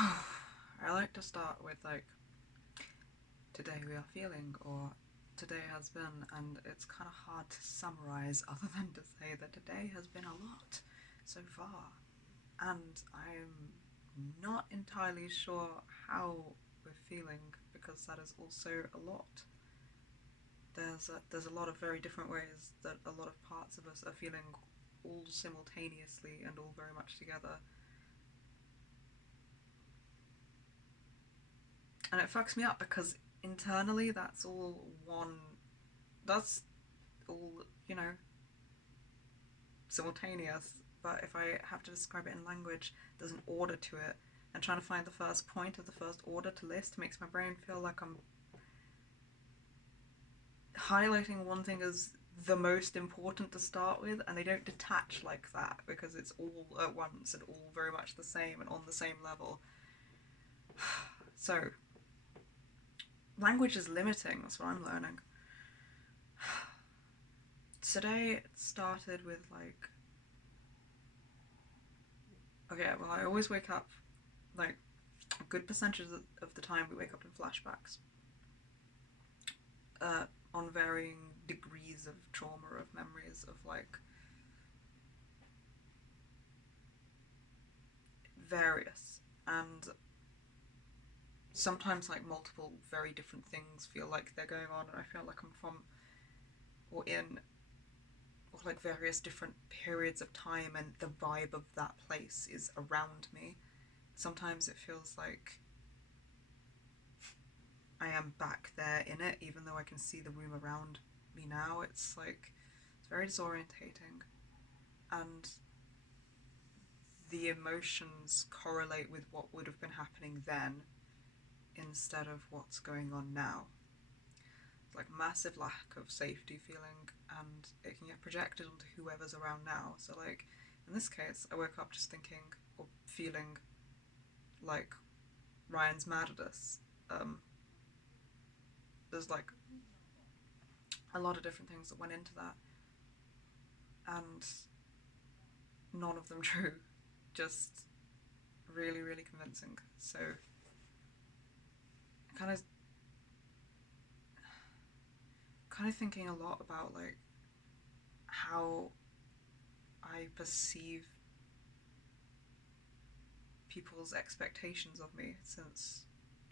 I like to start with like, today we are feeling, or today has been, and it's kind of hard to summarize other than to say that today has been a lot so far. And I'm not entirely sure how we're feeling because that is also a lot. There's a lot of very different ways that a lot of parts of us are feeling all simultaneously and all very much together. And it fucks me up because internally that's all one, that's all, you know, simultaneous. But if I have to describe it in language, there's an order to it. And trying to find the first point of the first order to list makes my brain feel like I'm highlighting one thing as the most important to start with, and they don't detach like that because it's all at once and all very much the same and on the same level. So, language is limiting, that's what I'm learning. Today it started with like, okay, well, I always wake up, like, a good percentage of the time we wake up in flashbacks, on varying degrees of trauma, of memories, of like various. And sometimes like multiple very different things feel like they're going on, and I feel like I'm from or in or like various different periods of time, and the vibe of that place is around me. Sometimes it feels like I am back there in it, even though I can see the room around me now. It's like, it's very disorientating. And the emotions correlate with what would have been happening then instead of what's going on now. It's like massive lack of safety feeling, and it can get projected onto whoever's around now. So like in this case, I woke up just thinking or feeling like Ryan's mad at us. Um, there's like a lot of different things that went into that, and none of them true. Just really, really convincing. So kind of kind of thinking a lot about like how I perceive people's expectations of me since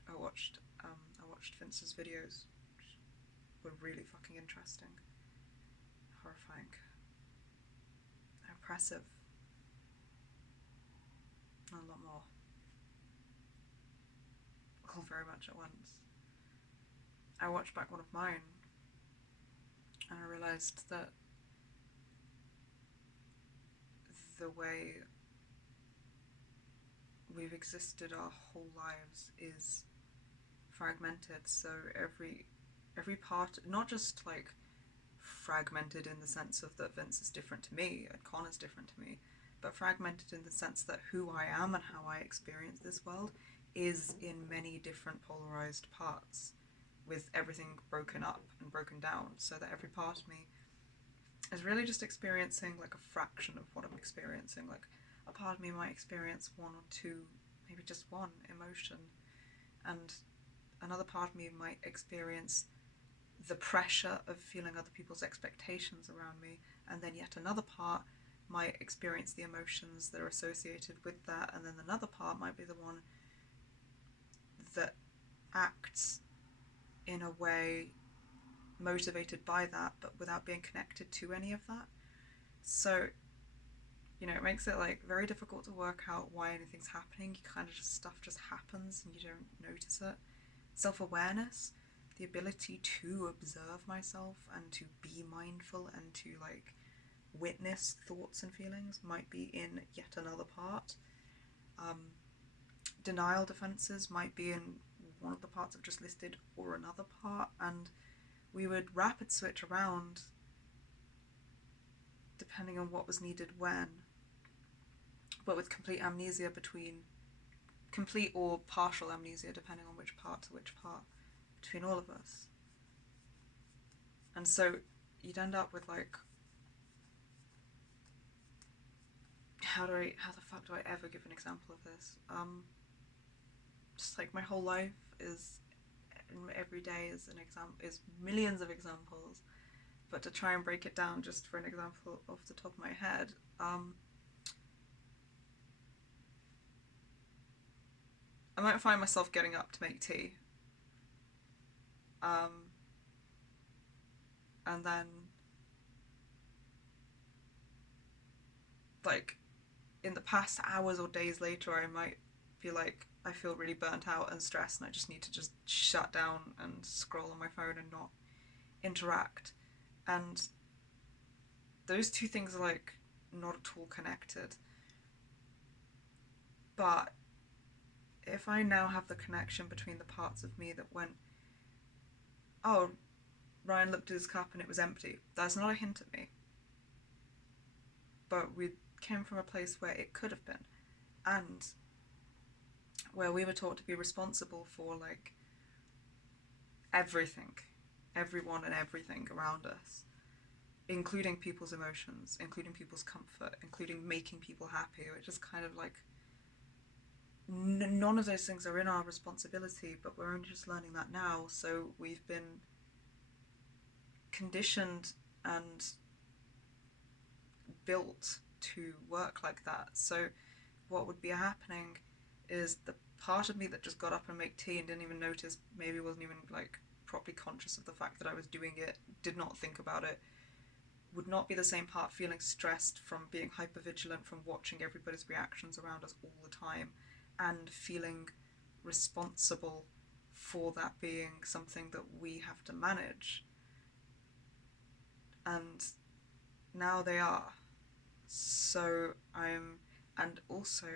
I watched Vince's videos, which were really fucking interesting, horrifying, oppressive, and a lot more, all very much at once. I watched back one of mine, and I realised that the way we've existed our whole lives is fragmented. So every part, not just like fragmented in the sense of that Vince is different to me and Connor's different to me, but fragmented in the sense that who I am and how I experience this world is in many different polarized parts, with everything broken up and broken down, so that every part of me is really just experiencing like a fraction of what I'm experiencing. Like a part of me might experience one or two, maybe just one emotion, and another part of me might experience the pressure of feeling other people's expectations around me, and then yet another part might experience the emotions that are associated with that, and then another part might be the one that acts in a way motivated by that but without being connected to any of that. So, you know, it makes it like very difficult to work out why anything's happening. You kind of just, stuff just happens and you don't notice it. Self-awareness, the ability to observe myself and to be mindful and to like witness thoughts and feelings might be in yet another part. um, Denial defenses might be in one of the parts I've just listed or another part, and we would rapid switch around depending on what was needed when, but with complete amnesia between, complete or partial amnesia depending on which part to which part, between all of us. And so you'd end up with like, how the fuck do I ever give an example of this? just like my whole life is, every day is an example, is millions of examples. But to try and break it down just for an example off the top of my head, I might find myself getting up to make tea, um, and then like in the past hours or days later, I might feel like I feel really burnt out and stressed, and I just need to just shut down and scroll on my phone and not interact. And those two things are like not at all connected. But if I now have the connection between the parts of me that went, oh, Ryan looked at his cup and it was empty, that's not a hint at me. But we came from a place where it could have been. And where we were taught to be responsible for like everything, everyone and everything around us, including people's emotions, including people's comfort, including making people happy. Which is kind of like none of those things are in our responsibility, but we're only just learning that now. So we've been conditioned and built to work like that. So what would be happening is the part of me that just got up and made tea and didn't even notice, maybe wasn't even like properly conscious of the fact that I was doing it, did not think about it, would not be the same part feeling stressed from being hypervigilant, from watching everybody's reactions around us all the time, and feeling responsible for that being something that we have to manage. And now they are. So and also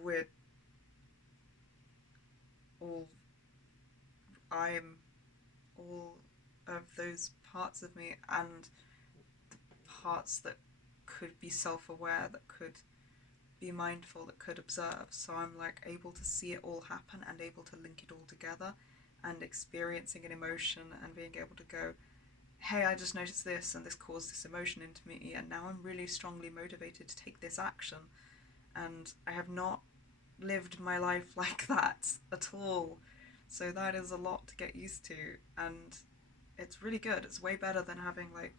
we're all, I'm all of those parts of me, and the parts that could be self-aware, that could be mindful, that could observe. So I'm like able to see it all happen and able to link it all together, and experiencing an emotion and being able to go, hey, I just noticed this and this caused this emotion into me, and now I'm really strongly motivated to take this action. And I have not lived my life like that at all. So that is a lot to get used to, and it's really good. It's way better than having like,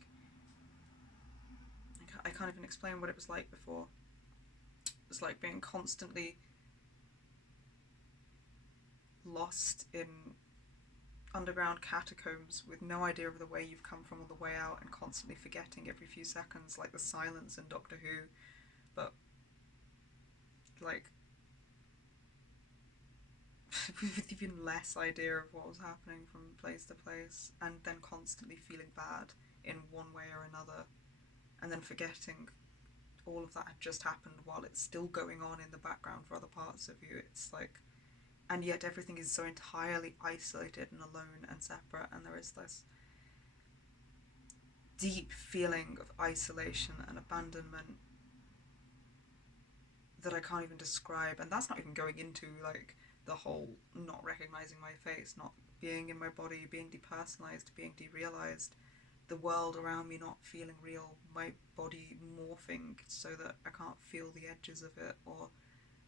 I can't even explain what it was like before. It's like being constantly lost in underground catacombs with no idea of the way you've come from or the way out, and constantly forgetting every few seconds, like the silence in Doctor Who, but like with even less idea of what was happening from place to place, and then constantly feeling bad in one way or another, and then forgetting all of that had just happened while it's still going on in the background for other parts of you. It's like, and yet everything is so entirely isolated and alone and separate, and there is this deep feeling of isolation and abandonment that I can't even describe. And that's not even going into like the whole not recognizing my face, not being in my body, being depersonalized, being derealized, the world around me not feeling real, my body morphing so that I can't feel the edges of it, or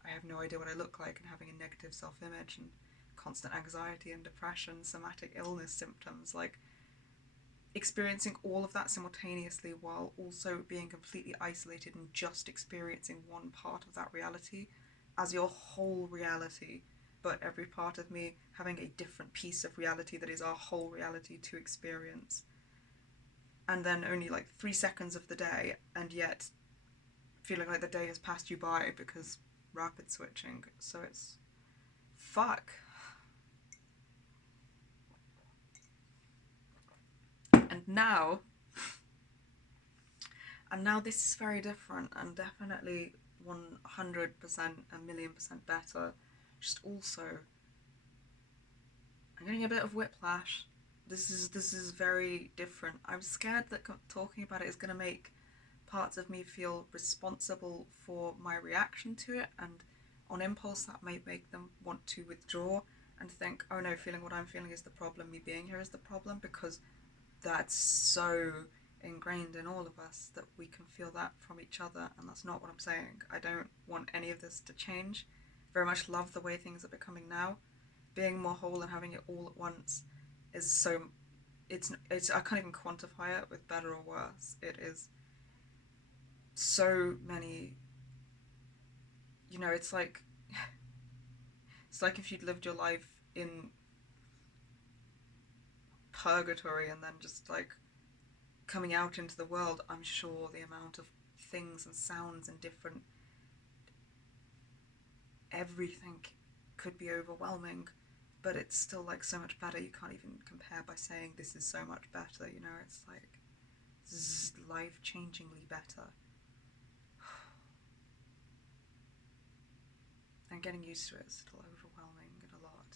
I have no idea what I look like, and having a negative self-image and constant anxiety and depression, somatic illness symptoms, like experiencing all of that simultaneously while also being completely isolated and just experiencing one part of that reality as your whole reality, but every part of me having a different piece of reality that is our whole reality to experience. And then only like 3 seconds of the day, and yet feeling like the day has passed you by because rapid switching. So it's fuck. And now, this is very different, and definitely 100%, a million percent better. Just also, I'm getting a bit of whiplash. This is very different. I'm scared that talking about it is going to make parts of me feel responsible for my reaction to it, and on impulse that might make them want to withdraw and think, oh no, feeling what I'm feeling is the problem, me being here is the problem, because that's so ingrained in all of us that we can feel that from each other, and that's not what I'm saying. I don't want any of this to change. very much love the way things are becoming now. Being more whole and having it all at once is so, it's I can't even quantify it with better or worse. It is so many, it's like if you'd lived your life in purgatory and then just like coming out into the world. I'm sure the amount of things and sounds and different everything could be overwhelming, but it's still like so much better. You can't even compare by saying this is so much better. It's like life changingly better. And getting used to it is still overwhelming and a lot.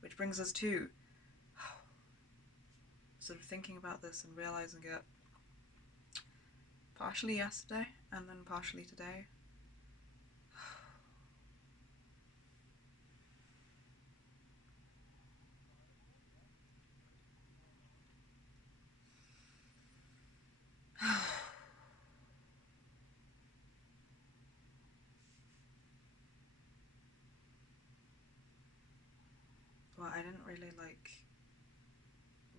Which brings us to sort of thinking about this and realizing it partially yesterday and then partially today. Well, I didn't really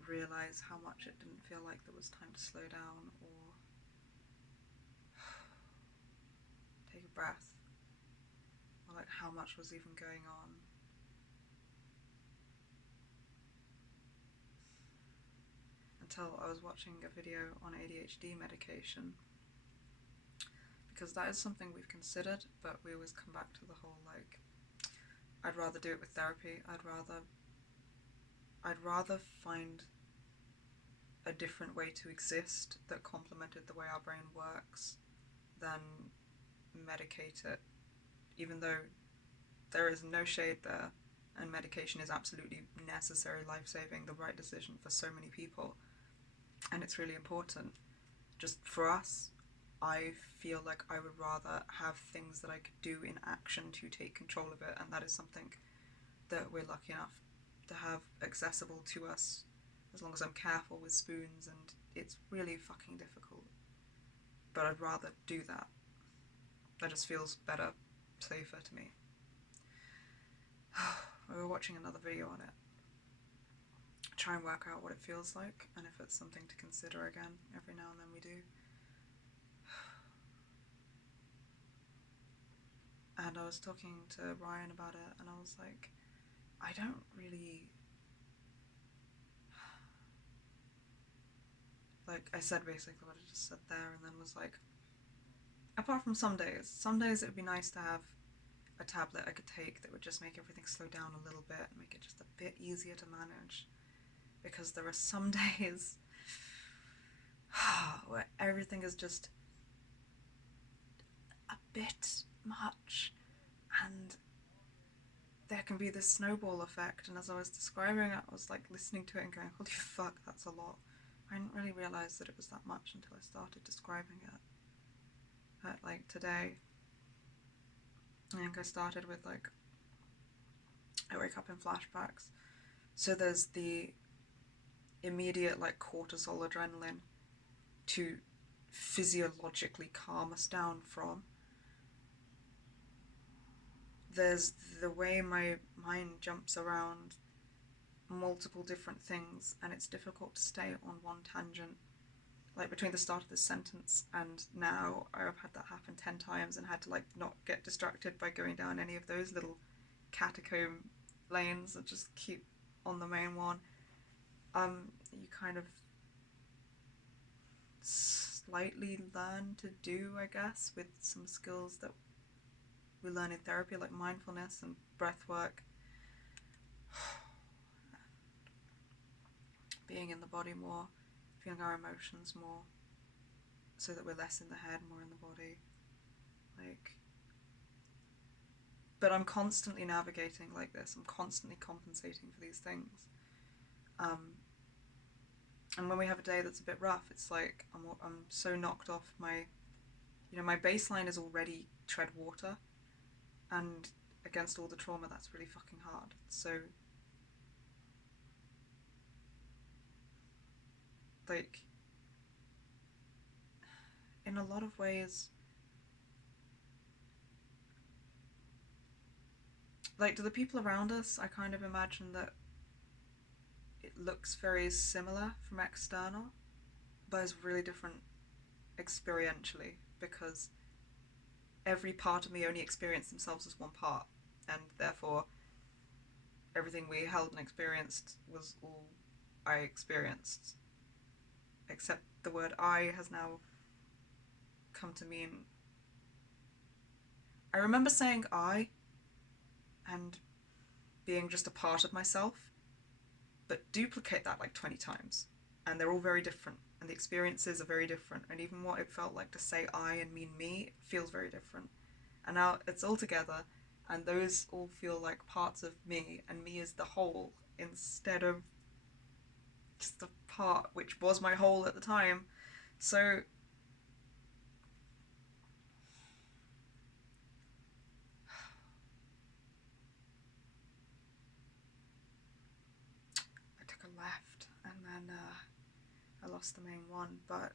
realize how much it didn't feel like there was time to slow down or take a breath, or like how much was even going on. Until I was watching a video on ADHD medication, because that is something we've considered, but we always come back to the whole like, I'd rather do it with therapy. I'd rather find a different way to exist that complemented the way our brain works than medicate it, even though there is no shade there and medication is absolutely necessary, life-saving, the right decision for so many people, and it's really important. Just for us, I feel like I would rather have things that I could do in action to take control of it, and that is something that we're lucky enough to have accessible to us, as long as I'm careful with spoons, and it's really fucking difficult. But I'd rather do that. That just feels better, safer to me. We were watching another video on it. Try and work out what it feels like, and if it's something to consider again. Every now and then we do. And I was talking to Ryan about it, and I was like, I don't really... Like, I said basically what I just said there, and then was like, apart from some days it would be nice to have a tablet I could take that would just make everything slow down a little bit and make it just a bit easier to manage. Because there are some days where everything is just a bit much, and there can be this snowball effect. And as I was describing it, I was like listening to it and going, holy fuck, that's a lot. I didn't really realise that it was that much until I started describing it. But like today, I think I started with like, I wake up in flashbacks. So there's the immediate like cortisol adrenaline to physiologically calm us down from. There's the way my mind jumps around multiple different things, and it's difficult to stay on one tangent. Like between the start of this sentence and now, I've had that happen 10 times and had to like not get distracted by going down any of those little catacomb lanes and just keep on the main one. You kind of slightly learn to do, I guess, with some skills that we learn in therapy, like mindfulness and breath work. Being in the body more, feeling our emotions more, so that we're less in the head, more in the body. Like, but I'm constantly navigating like this. I'm constantly compensating for these things. And when we have a day that's a bit rough, it's like I'm so knocked off my, my baseline is already tread water, and against all the trauma, that's really fucking hard. So, like, in a lot of ways, like, to the people around us, I kind of imagine that it looks very similar from external, but it's really different experientially, because every part of me only experienced themselves as one part, and therefore everything we held and experienced was all I experienced, except the word I has now come to mean. I remember saying I and being just a part of myself, but duplicate that like 20 times, and they're all very different, and the experiences are very different, and even what it felt like to say I and mean me feels very different. And now it's all together, and those all feel like parts of me, and me is the whole instead of just the part which was my whole at the time. So I took a left, and then I lost the main one, but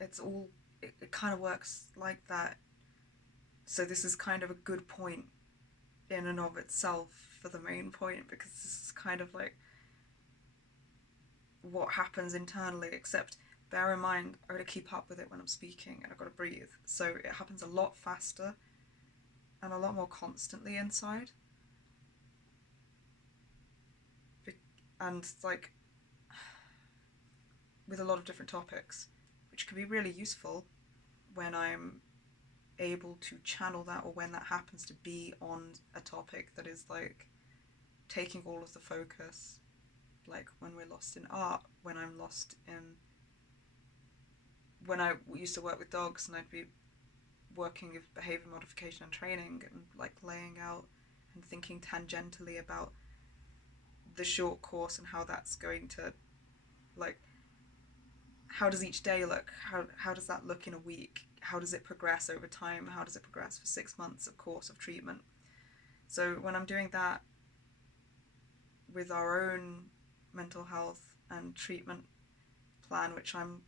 it kind of works like that. So this is kind of a good point in and of itself for the main point, because this is kind of like what happens internally, except bear in mind I gotta keep up with it when I'm speaking, and I've got to breathe, so it happens a lot faster and a lot more constantly inside. And like, with a lot of different topics, which can be really useful when I'm able to channel that, or when that happens to be on a topic that is like taking all of the focus, like when we're lost in art, when I'm lost in, when I used to work with dogs and I'd be working with behavior modification and training, and like laying out and thinking tangentially about the short course and how that's going to, like, how does each day look, how does that look in a week, how does it progress over time, how does it progress for 6 months of course of treatment. So when I'm doing that with our own mental health and treatment plan, which I'm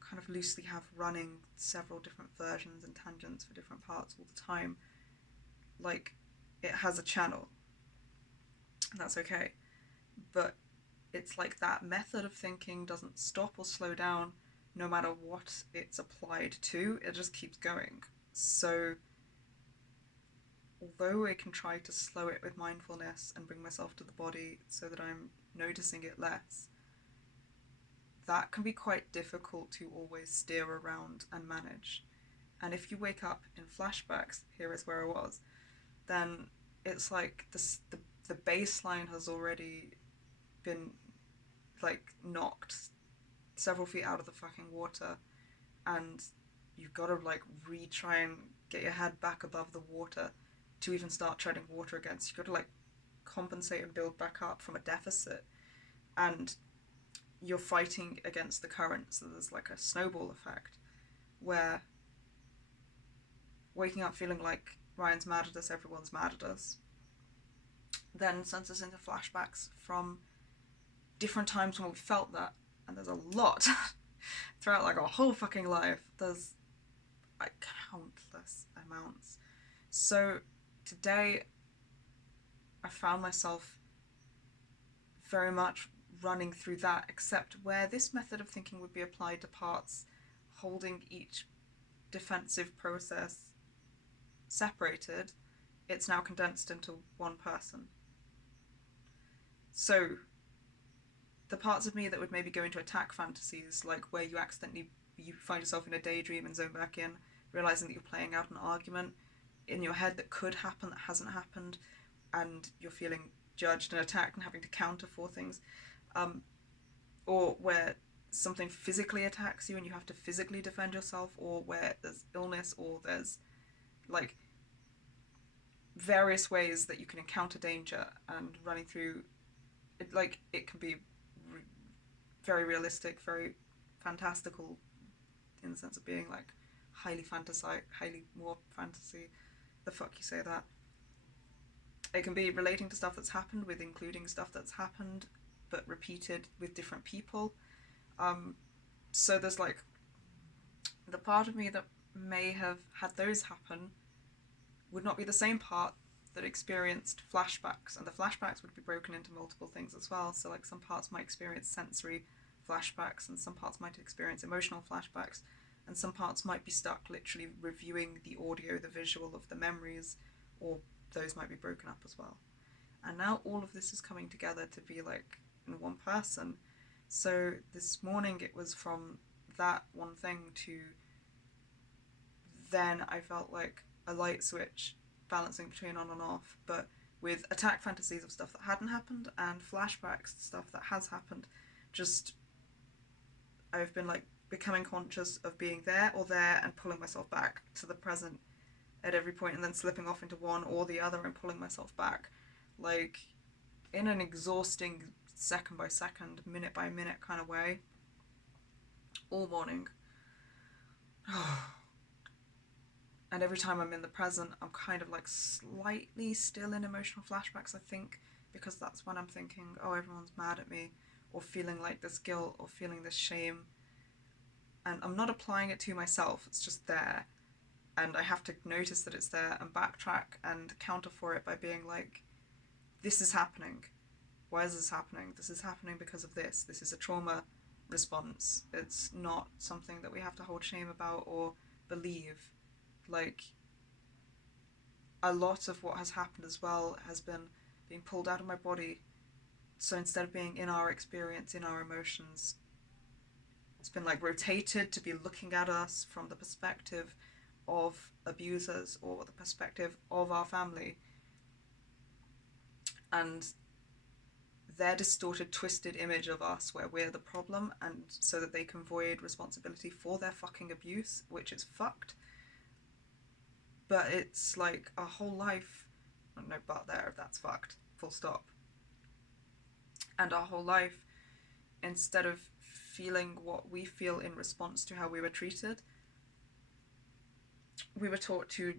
kind of loosely have running several different versions and tangents for different parts all the time, like, it has a channel, and that's okay. But it's like that method of thinking doesn't stop or slow down no matter what it's applied to, it just keeps going. So although I can try to slow it with mindfulness and bring myself to the body so that I'm noticing it less, that can be quite difficult to always steer around and manage. And if you wake up in flashbacks, here is where I was, then it's like the baseline has already been like knocked several feet out of the fucking water, and you've got to like retry and get your head back above the water to even start treading water again. So you've got to like compensate and build back up from a deficit, and you're fighting against the current. So there's like a snowball effect where waking up feeling like Ryan's mad at us, everyone's mad at us, then sends us into flashbacks from different times when we felt that. And there's a lot throughout like our whole fucking life. There's like countless amounts. So today I found myself very much running through that, except where this method of thinking would be applied to parts holding each defensive process separated, it's now condensed into one person. So the parts of me that would maybe go into attack fantasies, like where you find yourself in a daydream and zone back in, realizing that you're playing out an argument in your head that could happen, that hasn't happened, and you're feeling judged and attacked and having to counter for things, or where something physically attacks you and you have to physically defend yourself, or where there's illness, or there's like various ways that you can encounter danger, and running through it, like, it can be very realistic, very fantastical, in the sense of being like highly more fantasy. The fuck you say that? It can be relating to stuff that's happened, with including stuff that's happened but repeated with different people. So there's like the part of me that may have had those happen would not be the same part that experienced flashbacks, and the flashbacks would be broken into multiple things as well. So like some parts might experience sensory flashbacks, and some parts might experience emotional flashbacks, and some parts might be stuck literally reviewing the audio, the visual of the memories, or those might be broken up as well. And now all of this is coming together to be like in one person. So this morning it was from that one thing to then I felt like a light switch balancing between on and off, but with attack fantasies of stuff that hadn't happened and flashbacks to stuff that has happened. Just I've been like becoming conscious of being there or there and pulling myself back to the present at every point, and then slipping off into one or the other and pulling myself back, like in an exhausting second by second, minute by minute kind of way, all morning. And every time I'm in the present, I'm kind of like slightly still in emotional flashbacks, I think, because that's when I'm thinking, oh, everyone's mad at me, or feeling like this guilt, or feeling this shame. And I'm not applying it to myself, it's just there. And I have to notice that it's there and backtrack and counter for it by being like, this is happening. Why is this happening? This is happening because of this. This is a trauma response. It's not something that we have to hold shame about or believe. Like, a lot of what has happened as well has been being pulled out of my body. So instead of being in our experience, in our emotions, it's been like rotated to be looking at us from the perspective of abusers or the perspective of our family. And their distorted, twisted image of us where we're the problem, and so that they can void responsibility for their fucking abuse, which is fucked. But it's like our whole life, no but there, that's fucked, full stop. And our whole life, instead of feeling what we feel in response to how we were treated, we were taught to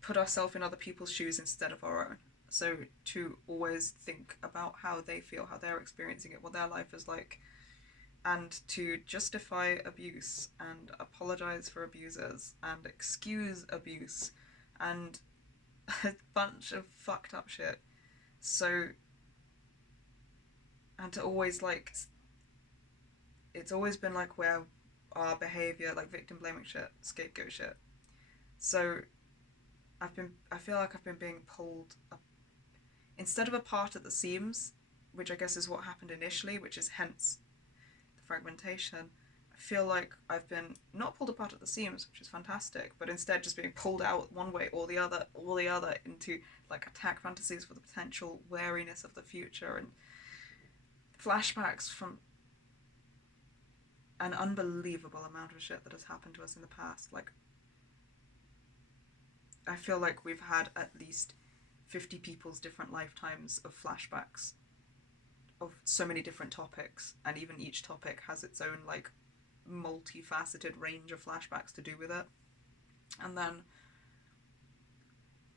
put ourselves in other people's shoes instead of our own. So to always think about how they feel, how they're experiencing it, what their life is like, and to justify abuse and apologize for abusers and excuse abuse and a bunch of fucked up shit. So, and to always like, it's always been like where our behavior, like victim blaming shit, scapegoat shit. So I feel like I've been being pulled up, instead of apart at the seams, which I guess is what happened initially, which is hence the fragmentation. I feel like I've been not pulled apart at the seams, which is fantastic, but instead just being pulled out one way or the other into like attack fantasies for the potential wariness of the future and flashbacks from an unbelievable amount of shit that has happened to us in the past. Like, I feel like we've had at least 50 people's different lifetimes of flashbacks of so many different topics, and even each topic has its own like multifaceted range of flashbacks to do with it. And then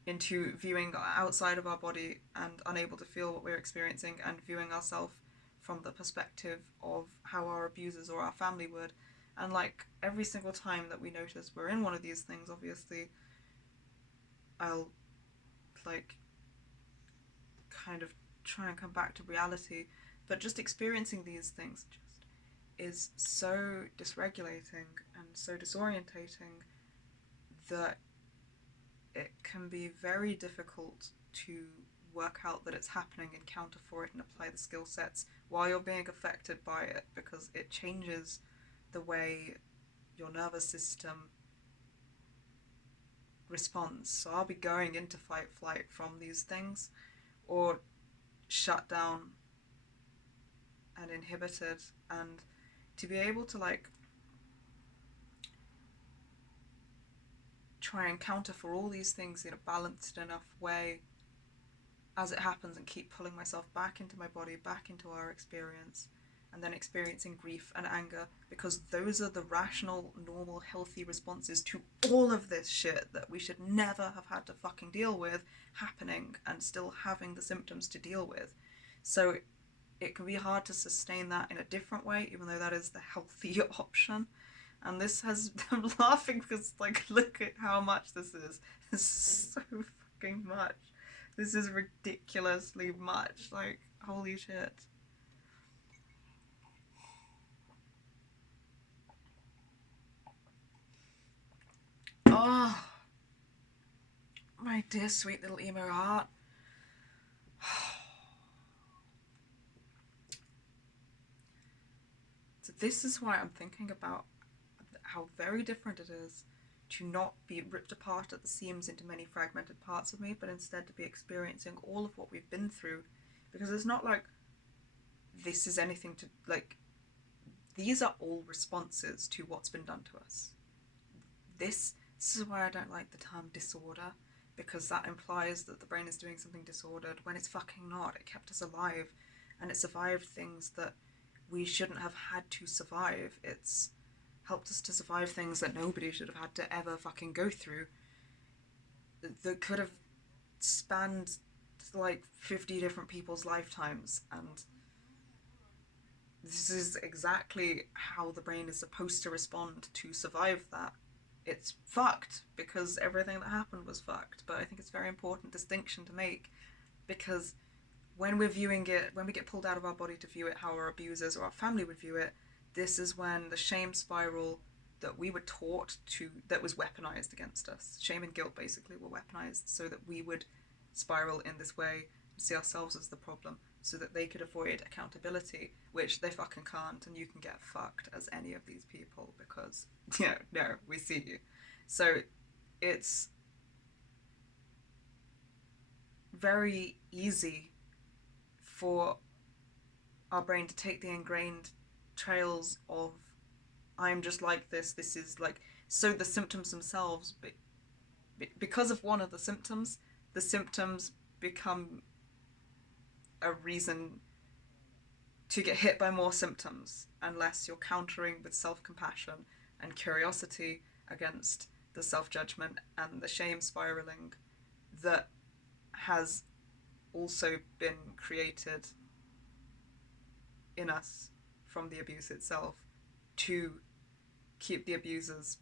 into viewing outside of our body and unable to feel what we're experiencing, and viewing ourselves from the perspective of how our abusers or our family would. And like every single time that we notice we're in one of these things, obviously I'll like kind of try and come back to reality, but just experiencing these things just is so dysregulating and so disorientating that it can be very difficult to work out that it's happening and counter for it and apply the skill sets while you're being affected by it, because it changes the way your nervous system responds. So I'll be going into fight flight from these things, or shut down and inhibited, and to be able to like try and counter for all these things in a balanced enough way as it happens, and keep pulling myself back into my body, back into our experience, and then experiencing grief and anger, because those are the rational, normal, healthy responses to all of this shit that we should never have had to fucking deal with happening and still having the symptoms to deal with. So it can be hard to sustain that in a different way, even though that is the healthy option. And this has, I'm laughing because, like, look at how much this is. This is so fucking much. This is ridiculously much. Like, holy shit. Oh, my dear sweet little emo heart. So this is why I'm thinking about how very different it is to not be ripped apart at the seams into many fragmented parts of me, but instead to be experiencing all of what we've been through. Because it's not like this is anything to, like, these are all responses to what's been done to us. This is why I don't like the term disorder, because that implies that the brain is doing something disordered when it's fucking not. It kept us alive, and it survived things that we shouldn't have had to survive. It's helped us to survive things that nobody should have had to ever fucking go through, that could have spanned like 50 different people's lifetimes. And this is exactly how the brain is supposed to respond to survive that. It's fucked because everything that happened was fucked, but I think it's a very important distinction to make, because when we're viewing it, when we get pulled out of our body to view it how our abusers or our family would view it, this is when the shame spiral that we were taught to, that was weaponized against us. Shame and guilt basically were weaponized so that we would spiral in this way and see ourselves as the problem, so that they could avoid accountability, which they fucking can't, and you can get fucked as any of these people because, yeah, no, we see you. So it's very easy for our brain to take the ingrained trails of I'm just like this is like, so the symptoms themselves, because of one of the symptoms become a reason to get hit by more symptoms unless you're countering with self-compassion and curiosity against the self-judgment and the shame spiraling that has also been created in us from the abuse itself to keep the abusers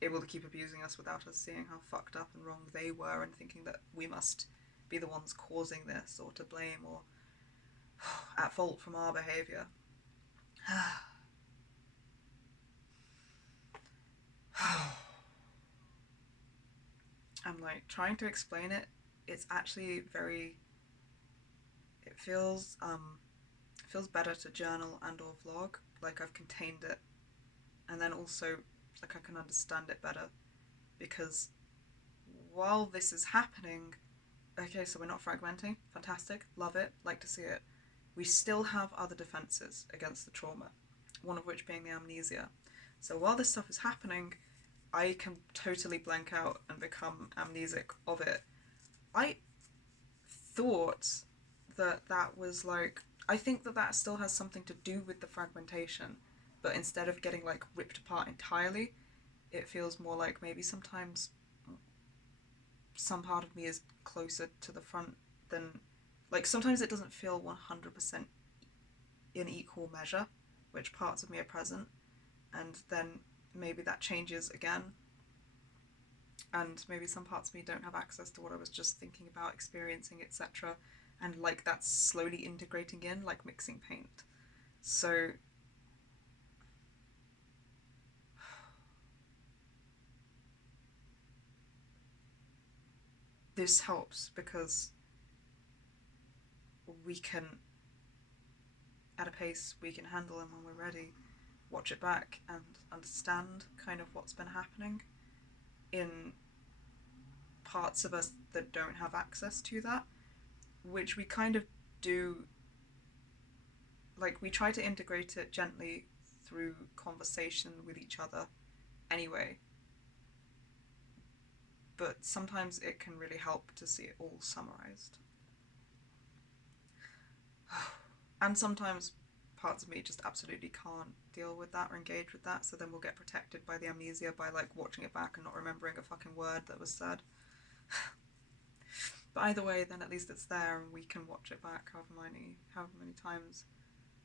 able to keep abusing us without us seeing how fucked up and wrong they were and thinking that we must be the ones causing this or to blame or at fault from our behaviour. I'm like trying to explain it. It's actually very. It feels better to journal and or vlog. Like I've contained it, and then also like I can understand it better, because while this is happening, okay, so we're not fragmenting. Fantastic, love it, like to see it. We still have other defenses against the trauma, one of which being the amnesia. So while this stuff is happening, I can totally blank out and become amnesic of it. I thought that was like, I think that still has something to do with the fragmentation, but instead of getting like ripped apart entirely, it feels more like maybe sometimes some part of me is closer to the front than, like, sometimes it doesn't feel 100% in equal measure which parts of me are present, and then maybe that changes again, and maybe some parts of me don't have access to what I was just thinking about experiencing, etc., and like that's slowly integrating in like mixing paint. So this helps because we can, at a pace we can handle, and when we're ready, watch it back and understand kind of what's been happening in parts of us that don't have access to that, which we kind of do. Like we try to integrate it gently through conversation with each other anyway, but sometimes it can really help to see it all summarized. And sometimes parts of me just absolutely can't deal with that or engage with that, so then we'll get protected by the amnesia by like watching it back and not remembering a fucking word that was said. But either way, then at least it's there and we can watch it back however many times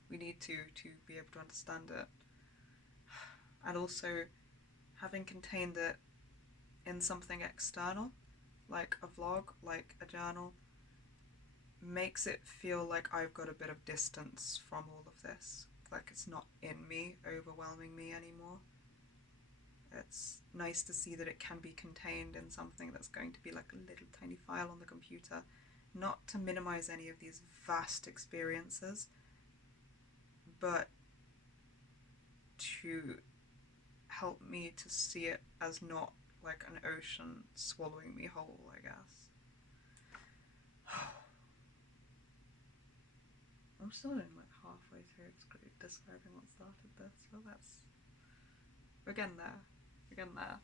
we need to be able to understand it. And also, having contained it in something external, like a vlog, like a journal, makes it feel like I've got a bit of distance from all of this. Like it's not in me, overwhelming me anymore. It's nice to see that it can be contained in something that's going to be like a little tiny file on the computer. Not to minimize any of these vast experiences, but to help me to see it as not like an ocean swallowing me whole, I guess. I'm still in like halfway through describing what started this, but we're getting there. We're getting there.